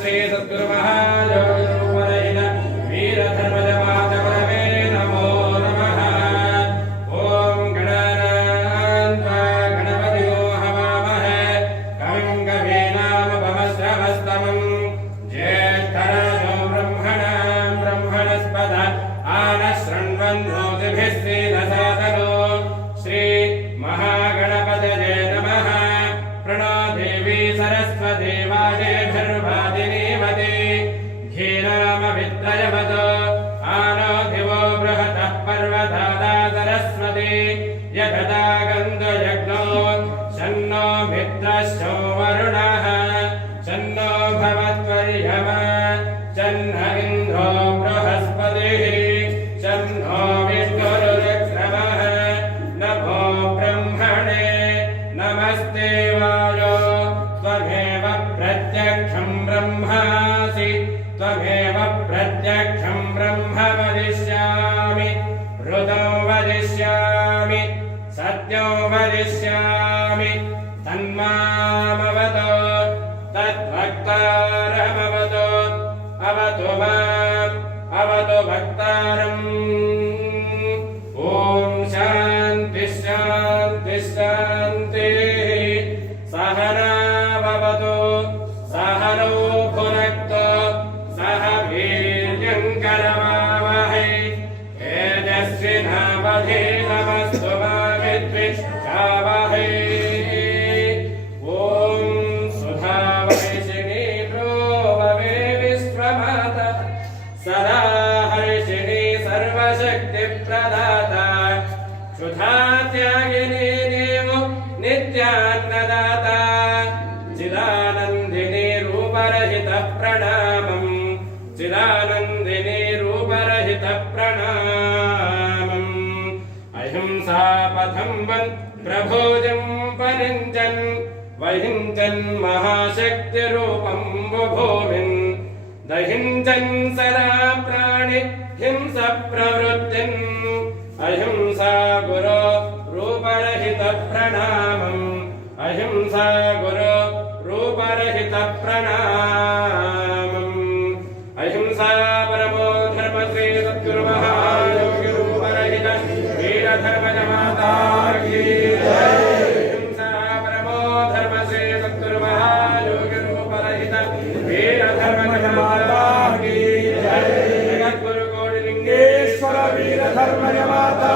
श्री सद्गुरु महायोगिरूपरहित वीरधर्मजमाचपरवे नमो नमः। ओम गणानान्त्वा गणपतियो हवामहे कविं कवीनामुपमश्रवस्तमम् ज्येष्ठराजो ब्रह्मणां ब्रह्मणस्पद आनशृण्वन्नोतिभिः श्रीदसादनो श्री महागणपतये नमः। प्रणो देवी सरस्वती वाजेभिर्वादिनीवती धीनामवित्रयवत आनो दिवो बृहतः पर्वतादा सरस्वती यथदा गन्धो यज्ञो शन्नो मित्रश्चो वरुणः शन्नो भवत्वर्यमा शन्न इन्द्रो बृहस्पतिः शन्नो विष्णुरुक्रमः नमो ब्रह्मणे नमस्ते वायो त्वमेव प्रत्यक्षं ब्रह्मासि त्वमेव प्रत्यक्षं ब्रह्म वदिष्यामि ऋतं वदिष्यामि सत्यं वदिष्यामि तन्मामवतु तद्भक्तारमवतु अवतु माम् अवतु भक्तारम्। ॐ शान्ति शान्ति शान्तिः। सहना भवतु सहनौ भुनक्तु सह वीर्यं करवावहै तेजस्विनावधीतमस्तु मा विद्विषावहै। ॐ सुधावर्षिणी प्रोभवे विश्वमाता सदा हर्षिणी सर्वशक्तिप्रदाता क्षुधा त्यागिनी देवो नित्यान्नदाता चिदानन्दिनी रूपरहित प्रणामम् चिदानन्दिनी रूपरहित प्रणामम्। अहिंसापथं वन् प्रभोजं परिञ्चन् वहिञ्चन् महाशक्तिरूपं बुभूमिन् दहिञ्चन् सदा प्राणि हिंस प्रवृत्तिन् अहिंसा गुरो रूपरहित प्रणामम् अहिंसा गुरो रूपरहित प्रणामम्। अहिंसा परमो धर्म श्री सद्गुरु महायोगी रूपरहित वीरधर्मजमाता की जय। अहिंसा परमो धर्म श्री सद्गुरु महायोगी रूपरहित वीरधर्मजमाता की जय। जगद्गुरु कोटिलिंगेश्वर वीरधर्मजमाता